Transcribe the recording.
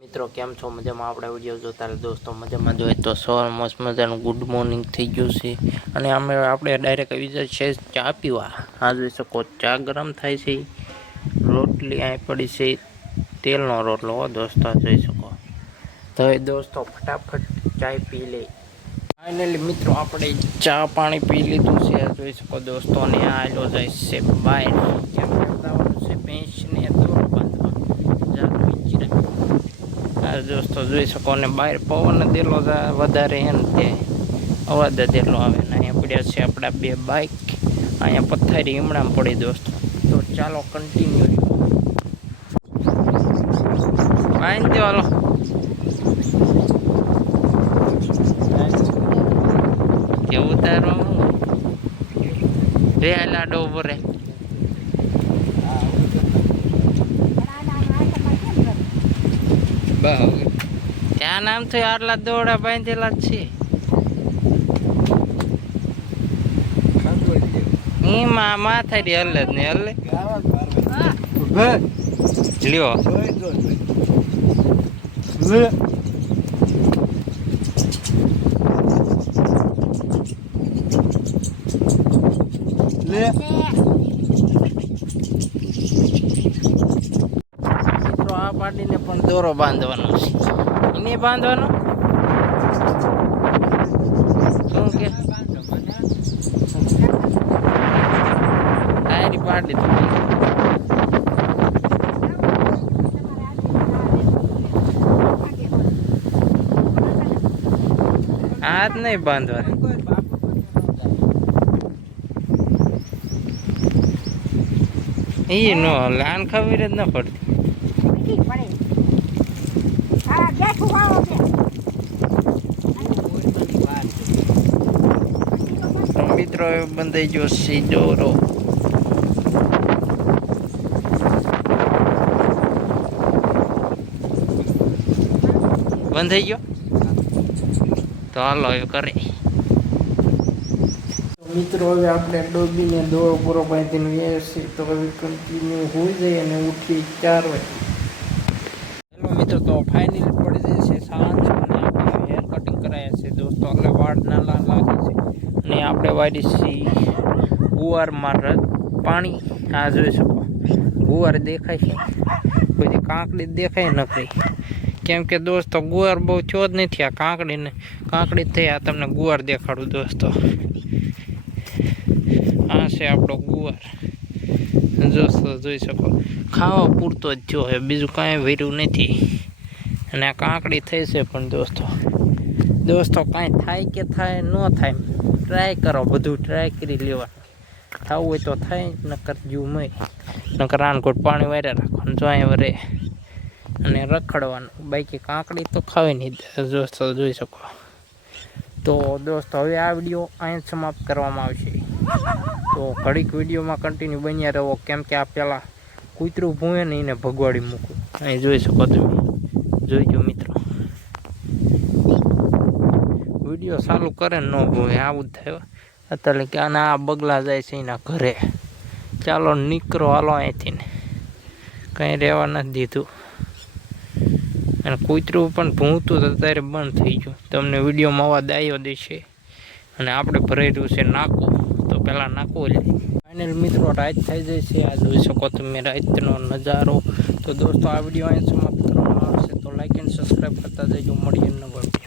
મિત્રો કેમ છો મજામાં આપણે વિડીયો જોતા રહે દોસ્તો મજામાં જોઈએ તો સવાર મસ્ત મજાનું ગુડ મોર્નિંગ થઈ ગયું છે અને આપણે ડાયરેક્ટ આવી જાય છે ચા પીવા આ જોઈ શકો ચા ગરમ થાય છે રોટલી અહીં પડી છે તેલનો રોટલો દોસ્તો જોઈ શકો તો એ દોસ્તો ફટાફટ ચાય પી લે ફાઇનલી મિત્રો આપણે ચા પાણી પી લીધું છે જોઈ શકો દોસ્તો અને આ આવેલો જાય છે બહાર કેમ જવાનું છે ભેંસને દોરો બાંધવા દોસ્તો જોઈ શકો ને બહાર પવન દેલો વધારે હે ને તે અવાજ દેલો આવે ને અહીંયા પડ્યા છે આપણા બે બાઇક અહીંયા પથ્થરી હીમડામાં પડી દોસ્તો તો ચાલો કન્ટિન્યુ બાંધ દેવાલો કેવું તારો રે લાડો ઉભો રે ત્યાં નામ તો આટલા દોડા બાંધેલા જ છે એમાં માથારી હલે જ નહીં હલે લ્યો આ પાડીને પણ દોરો બાંધવાનો છે એને બાંધવાનો શું કે તારી પાડી હાથ નહીં બાંધવા એ નો લાન ખબર જ ન પડતી મિત્રો બંધાઈ ગયો છે દોરો બંધાઈ ગયો તો હાલો એ કરે મિત્રો હવે આપણે ડોબીને દોરો પૂરો બાંધીને વ્યવસ્થિત તો હવે કન્ટિન્યુ હોઈ જાય અને ઉઠી 4 વાગે હેલો મિત્રો તો ફાઇનલી પડી જાય છે સાંજ અને આપણે હેર કટિંગ કરાયા છે દોસ્તો એટલે વાળ નાના લાગે છે અને આપણે વાળી છીએ ગુવારમાં પાણી આ જોઈ શકો ગુવાર દેખાય છે કોઈ કાંકડી દેખાય નથી કેમ કે દોસ્તો ગુવાર બહુ થયો જ નથી આ કાંકડી થઈ આ તમને ગુવાર દેખાડું દોસ્તો આ છે આપણો ગુવાર દોસ્તો જોઈ શકો ખાવા પૂરતો જ જો હે બીજું કાંઈ વેર્યું નથી અને આ કાંકડી થઈ છે પણ દોસ્તો કાંઈ થાય કે થાય ન થાય ટ્રાય કરો બધું ટ્રાય કરી લેવાનું થવું હોય તો થાય નકર જીવ મય નકર આનકોટ પાણી વાર્યા રાખવાનું જો અહીં વરે અને રખડવાનું બાકી કાંકડી તો ખાવી નહીં દોસ્તો જોઈ શકો તો દોસ્તો હવે આ વિડીયો અહીં સમાપ્ત કરવામાં આવશે તો ઘડીક વિડીયોમાં કન્ટિન્યુ બન્યા રહો કેમ કે આ પહેલાં કૂતરું ભૂંએ ને એને ભગવાડી મૂકું અહીં જોઈ શકો તમે જોઈજો મિત્રો વિડીયો ચાલુ કરે ને ન ભૂંએ આવું જ થાય અત્યારે કે આના આ બગલા જાય છે એના ઘરે ચાલો નીકળો હાલો અહીંથી ને કંઈ રહેવા નથી દીધું અને કૂતરું પણ ભૂંતું તો અત્યારે બંધ થઈ ગયું તમને વિડીયોમાં અવાજ આવ્યો દેશે અને આપણે ભરાયેલું છે નાકું તો પહેલાં નાકું લે ફાઇનલ મિત્રો રાત થઈ જાય છે આ જોઈ શકો તમે રાતનો નજારો તો દોસ્તો આ વિડીયો અહીં સમાપ્ત કરવામાં આવશે તો લાઈક એન્ડ સબસ્ક્રાઈબ કરતા જજો મળીએ નવા